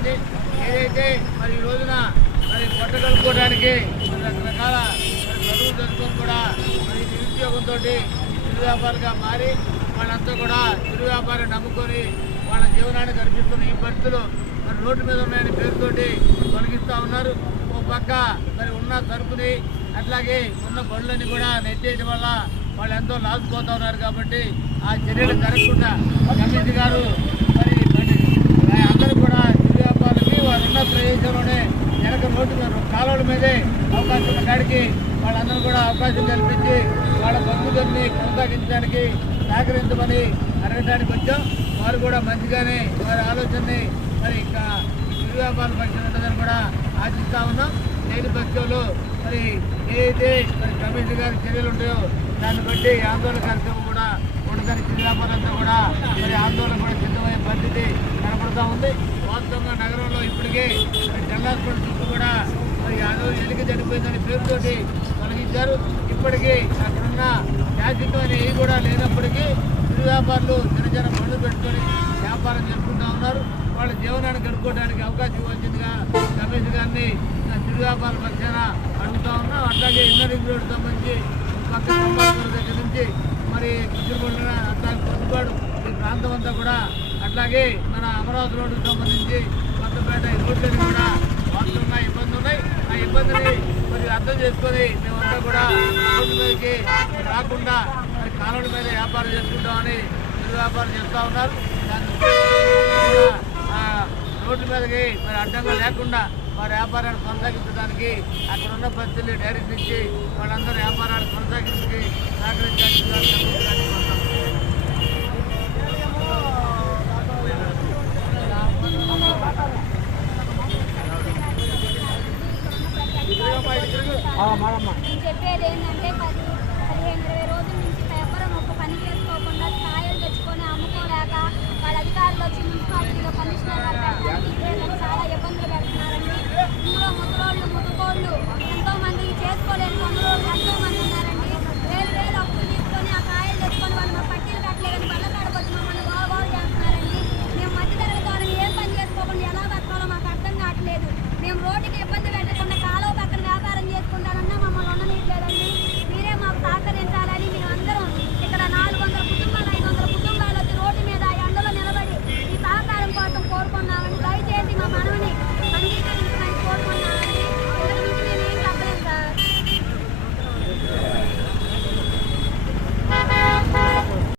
జరిగింది. ఏదైతే మరి ఈ రోజున మరి పొట్ట కలుపుకోవడానికి రకరకాల చదువులు చదువుకొని కూడా మరి నిరుద్యోగంతో చిరు వ్యాపారులుగా మారి వాళ్ళంతా కూడా చిరు వ్యాపారం నమ్ముకొని వాళ్ళ జీవనాన్ని గడిపిస్తున్న ఈ పరిస్థితులు మరి రోడ్డు మీద ఉన్నాయని పేరుతోటి తొలగిస్తూ ఉన్నారు. ఓ పక్క మరి ఉన్న సరుకుని అట్లాగే ఉన్న బడులని కూడా నెట్టేయడం వల్ల వాళ్ళు ఎంతో లాసిపోతూ ఉన్నారు. కాబట్టి ఆ చర్యలు జరగకుండా కమిటీ గారు మరి అందరూ కూడా చిరు వ్యాపారులకి వారు ఉన్న ప్రదేశంలోనే వెనక రోడ్డు కాలువల మీదే అవకాశం ఉన్న కాడికి వాళ్ళందరూ కూడా అవకాశం కల్పించి వాళ్ళ బతుకుని కొనసాగించడానికి సహకరించమని అడగడానికి వచ్చాం. వారు కూడా మంచిగానే వారి ఆలోచనని మరి ఇంకా చిరు వ్యాపారుల పక్షాన ఉంటుందని కూడా ఆశిస్తూ ఉన్నాం. లేని పక్షంలో మరి ఏదైతే మరి కమిటీ గారి చర్యలు ఉంటాయో దాన్ని బట్టి ఆందోళన కార్యక్రమం కూడా ఉండదని చిరు వ్యాపారంతో కూడా మరి ఆందోళన కూడా సిద్ధమయ్యే పరిస్థితి కనపడుతూ ఉంది. వాస్తవంగా నగరంలో ఇప్పటికే మరి జల్లాస్పల్లి చుట్టూ కూడా మరి ఎలిక చనిపోయిందని పేరుతోటి తొలగించారు. ఇప్పటికీ అక్కడున్న శాశ్వతమైన ఏవి కూడా లేనప్పటికీ చిరు వ్యాపారులు చిన్న పనులు పెట్టుకొని వ్యాపారం చేసుకుంటూ ఉన్నారు. వాళ్ళ జీవనాన్ని గడుపుకోవడానికి అవకాశం ఇవ్వాల్సిందిగా కమిటీ గారిని చిరు వ్యాపార పక్షాన అడుగుతూ ఉన్నాం. అట్లాగే ఇన్నర్ రింగ్ రోడ్డు సంబంధించి పక్క సంపాదకుల దగ్గర నుంచి మరి కుదురుబడిన అట్లాగే పొద్దుపాడు ఈ ప్రాంతం అంతా కూడా అట్లాగే మన అమరావతి రోడ్డుకు సంబంధించి కొత్తపేట ఈ రోడ్లని కూడా వాస్తవంగా ఇబ్బంది ఉన్నాయి. ఆ ఇబ్బందిని మరి అర్థం చేసుకొని మేమంతా కూడా రోడ్డు మీదకి రాకుండా మరి కాలువల మీద వ్యాపారం చేసుకుంటామని చిరు వ్యాపారం చేస్తూ ఉన్నారు. దాన్ని రోడ్ల మీదకి మరి అడ్డంగా లేకుండా వారి వ్యాపారాన్ని కొనసాగించడానికి అక్కడ ఉన్న పరిస్థితులు డైరెక్ట్ ఇచ్చి వాళ్ళందరూ వ్యాపారాలు కొనసాగించి సహకరించాలని